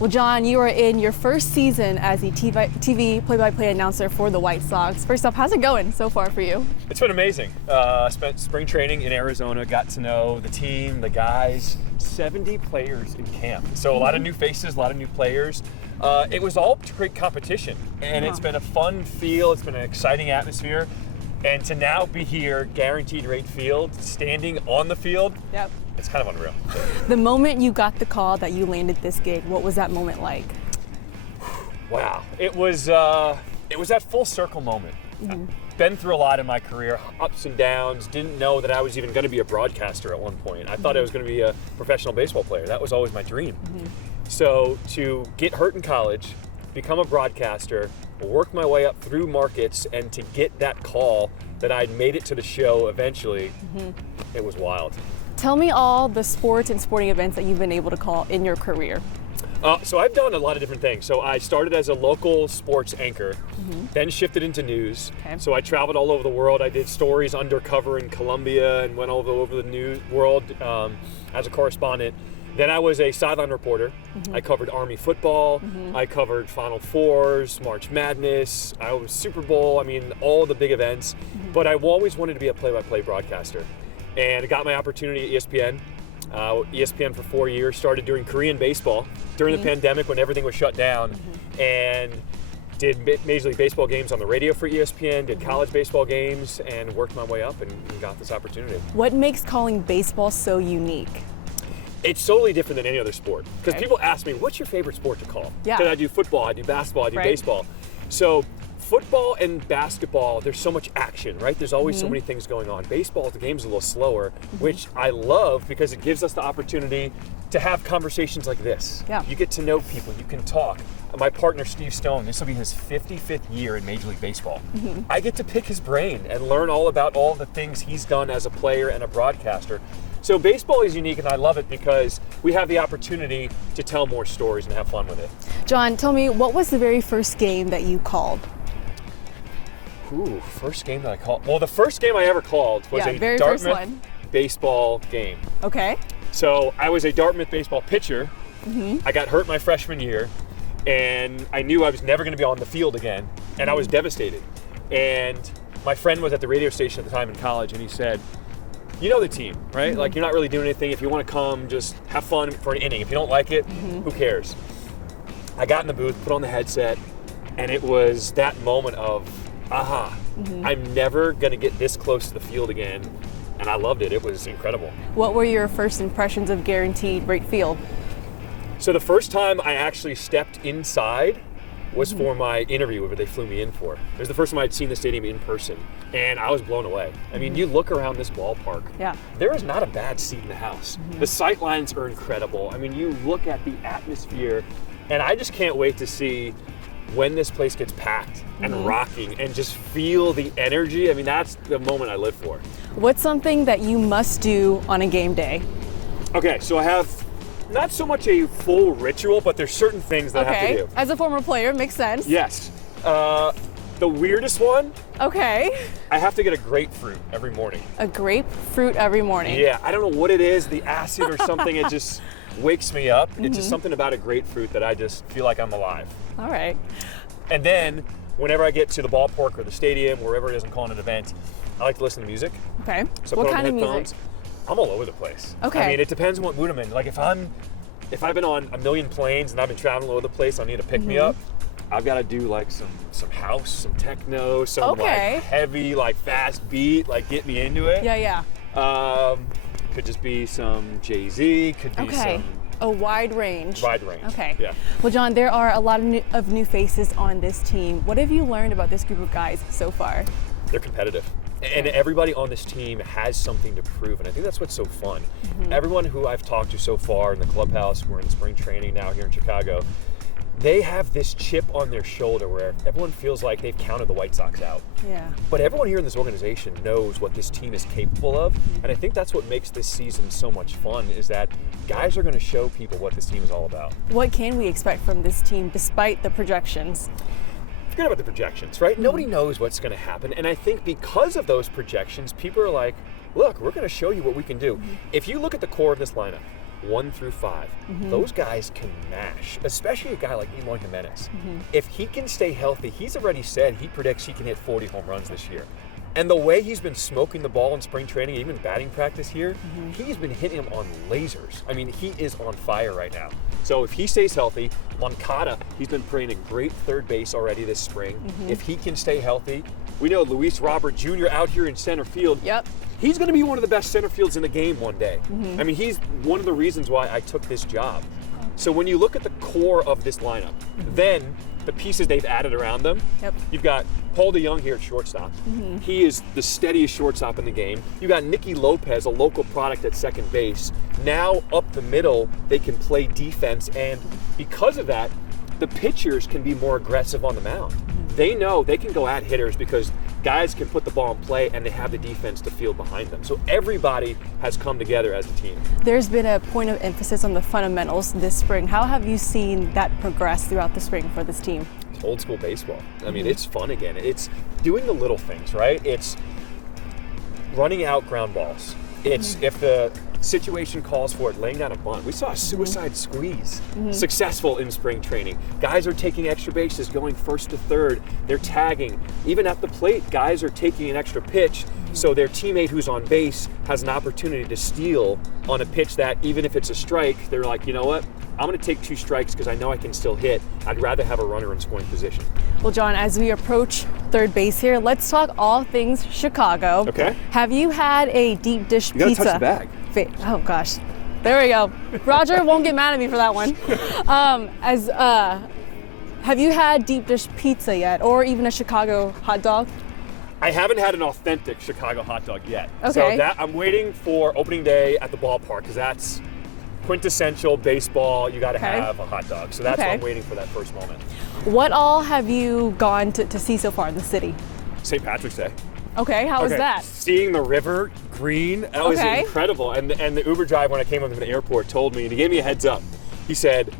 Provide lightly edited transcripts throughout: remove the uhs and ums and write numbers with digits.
Well, John, you are in your first season as the TV play-by-play announcer for the White Sox. First off, how's it going so far for you? It's been amazing. Spent spring training in Arizona, got to know the team, the guys, 70 players in camp. So a lot of new faces, a lot of new players. It was all great competition, and it's been a fun feel. It's been an exciting atmosphere. And to now be here, guaranteed rate field, standing on the field, Yep. It's kind of unreal. The moment you got the call that you landed this gig, what was that moment like? Wow, it was that full circle moment. Been through a lot in my career, ups and downs. Didn't know that I was even going to be a broadcaster at one point. I thought I was going to be a professional baseball player. That was always my dream. So to get hurt in college, become a broadcaster, work my way up through markets, and to get that call that I'd made it to the show eventually, it was wild. Tell me all the sports and sporting events that you've been able to call in your career. So I've done a lot of different things. So I started as a local sports anchor, then shifted into news. Okay. So I traveled all over the world. I did stories undercover in Colombia and went all over the news world as a correspondent. Then I was a sideline reporter. I covered Army football. I covered Final Fours, March Madness. I was Super Bowl. I mean, all the big events. But I always wanted to be a play-by-play broadcaster. And I got my opportunity at ESPN. ESPN for 4 years, started doing Korean baseball during the pandemic when everything was shut down, and did Major League Baseball games on the radio for ESPN, did college baseball games, and worked my way up and got this opportunity. What makes calling baseball so unique? It's totally different than any other sport. Because people ask me, what's your favorite sport to call? Yeah. Because I do football, I do basketball, I do baseball. So football and basketball, there's so much action, right? There's always so many things going on. Baseball, the game's a little slower, which I love because it gives us the opportunity to have conversations like this. Yeah. You get to know people, you can talk. My partner, Steve Stone, this will be his 55th year in Major League Baseball. I get to pick his brain and learn all about all the things he's done as a player and a broadcaster. So baseball is unique, and I love it because we have the opportunity to tell more stories and have fun with it. John, tell me, what was the very first game that you called? Ooh, first game that I called. Well, the first game I ever called was a very first Dartmouth one. baseball game. Okay. So I was a Dartmouth baseball pitcher. I got hurt my freshman year, and I knew I was never going to be on the field again, and I was devastated. And my friend was at the radio station at the time in college, and he said, you know the team, right? Like, you're not really doing anything. If you want to come, just have fun for an inning. If you don't like it, who cares? I got in the booth, put on the headset, and it was that moment of, aha, I'm never going to get this close to the field again. And I loved it. It was incredible. What were your first impressions of guaranteed rate field? So the first time I actually stepped inside was for my interview where they flew me in for. It was the first time I'd seen the stadium in person, and I was blown away. I mean, you look around this ballpark, there is not a bad seat in the house. The sight lines are incredible. I mean, you look at the atmosphere, and I just can't wait to see when this place gets packed and rocking and just feel the energy. I mean, that's the moment I live for. What's something that you must do on a game day? Okay, so I have not so much a full ritual, but there's certain things that I have to do. As a former player, makes sense. Yes. The weirdest one, Okay. I have to get a grapefruit every morning. A grapefruit every morning. Yeah, I don't know what it is, the acid or something, it just wakes me up. It's just something about a grapefruit that I just feel like I'm alive. All right. And then, whenever I get to the ballpark or the stadium, wherever it is I'm calling an event, I like to listen to music. Okay. So What put on kind the of headphones. music? I'm all over the place. Okay. I mean, it depends on what mood I'm in. Like if I've been on a million planes and I've been traveling all over the place, I need to pick me up. I've got to do like some house, some techno, some like heavy, like fast beat, like get me into it. Yeah. Could just be some Jay-Z, could be some A wide range. wide range. Okay. Yeah. Well, John, there are a lot of new faces on this team. What have you learned about this group of guys so far? They're competitive. And everybody on this team has something to prove, and I think that's what's so fun. Everyone who I've talked to so far in the clubhouse, we're in spring training now here in Chicago, they have this chip on their shoulder where everyone feels like they've counted the White Sox out. Yeah. But everyone here in this organization knows what this team is capable of, and I think that's what makes this season so much fun, is that guys are going to show people what this team is all about. What can we expect from this team despite the projections? Forget about the projections, right? Nobody knows what's going to happen, and I think because of those projections, people are like, look, we're going to show you what we can do. If you look at the core of this lineup, 1 through 5, those guys can mash, especially a guy like Eloy Jimenez. If he can stay healthy, he's already said he predicts he can hit 40 home runs this year. And the way he's been smoking the ball in spring training, even batting practice here, he's been hitting him on lasers. I mean, he is on fire right now. So if he stays healthy, Moncada, he's been playing a great third base already this spring. If he can stay healthy, we know Luis Robert Jr. out here in center field. Yep. He's going to be one of the best center fields in the game one day. I mean, he's one of the reasons why I took this job. So when you look at the core of this lineup, then the pieces they've added around them, you've got Paul DeYoung here at shortstop. He is the steadiest shortstop in the game. You got Nicky Lopez, a local product at second base. Now up the middle, they can play defense, and because of that, the pitchers can be more aggressive on the mound. They know they can go at hitters because guys can put the ball in play and they have the defense to field behind them. So everybody has come together as a team. There's been a point of emphasis on the fundamentals this spring. How have you seen that progress throughout the spring for this team? It's old school baseball. I mean, it's fun again. It's doing the little things, right? It's running out ground balls. It's if the situation calls for it, laying down a bunt. We saw a suicide squeeze successful in spring training. Guys are taking extra bases, going first to third. They're tagging. Even at the plate, guys are taking an extra pitch so their teammate who's on base has an opportunity to steal on a pitch that, even if it's a strike, they're like, you know what? I'm going to take 2 strikes because I know I can still hit. I'd rather have a runner in scoring position. Well, John, as we approach third base here, let's talk all things Chicago. Okay. Have you had a deep dish You gotta pizza? touch the bag. Oh gosh, there we go. Roger won't get mad at me for that one. Have you had deep dish pizza yet, or even a Chicago hot dog? I haven't had an authentic Chicago hot dog yet. Okay. So I'm waiting for opening day at the ballpark because that's quintessential baseball. You got to have a hot dog. So that's what I'm waiting for, that first moment. What all have you gone to see so far in the city? St. Patrick's Day. Okay, how was that? Seeing the river green, that was incredible. And the Uber driver when I came up to the airport told me, and he gave me a heads up. He said,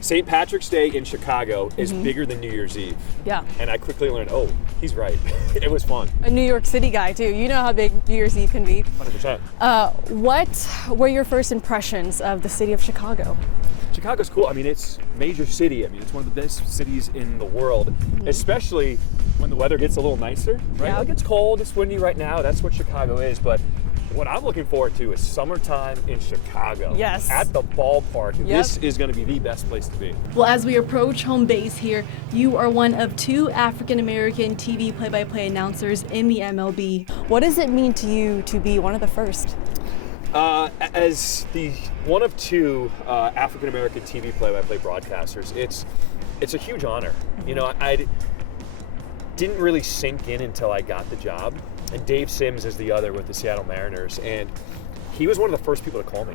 St. Patrick's Day in Chicago is bigger than New Year's Eve. Yeah. And I quickly learned, oh, he's right. It was fun. A New York City guy too. You know how big New Year's Eve can be. 100%. What were your first impressions of the city of Chicago? Chicago's cool. I mean, it's a major city. I mean, it's one of the best cities in the world, especially when the weather gets a little nicer, right? Yeah. Like it's cold, it's windy right now. That's what Chicago is. But what I'm looking forward to is summertime in Chicago. Yes. At the ballpark. Yep. This is going to be the best place to be. Well, as we approach home base here, you are one of 2 African-American TV play-by-play announcers in the MLB. What does it mean to you to be one of the first? As the one of 2 African-American TV play-by-play broadcasters, it's a huge honor. You know, I didn't really sink in until I got the job. And Dave Sims is the other with the Seattle Mariners. And he was one of the first people to call me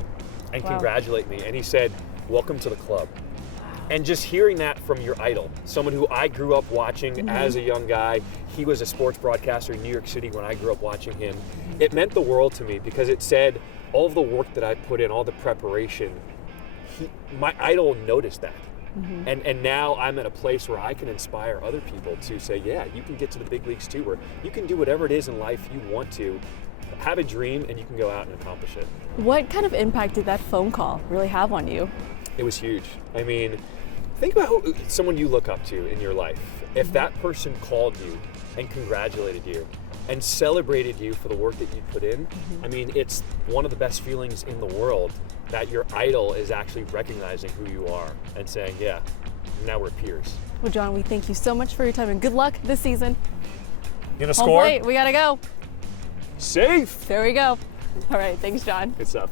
and congratulate me. And he said, welcome to the club. And just hearing that from your idol, someone who I grew up watching as a young guy, he was a sports broadcaster in New York City when I grew up watching him. It meant the world to me because it said all of the work that I put in, all the preparation, my idol noticed that. And now I'm at a place where I can inspire other people to say, yeah, you can get to the big leagues too, where you can do whatever it is in life you want to. Have a dream and you can go out and accomplish it. What kind of impact did that phone call really have on you? It was huge. I mean, think about someone you look up to in your life. If that person called you and congratulated you and celebrated you for the work that you put in, I mean, it's one of the best feelings in the world that your idol is actually recognizing who you are and saying, yeah, now we're peers. Well, John, we thank you so much for your time and good luck this season. You gonna score? Wait, we gotta go. Safe. There we go. All right, thanks, John. Good stuff.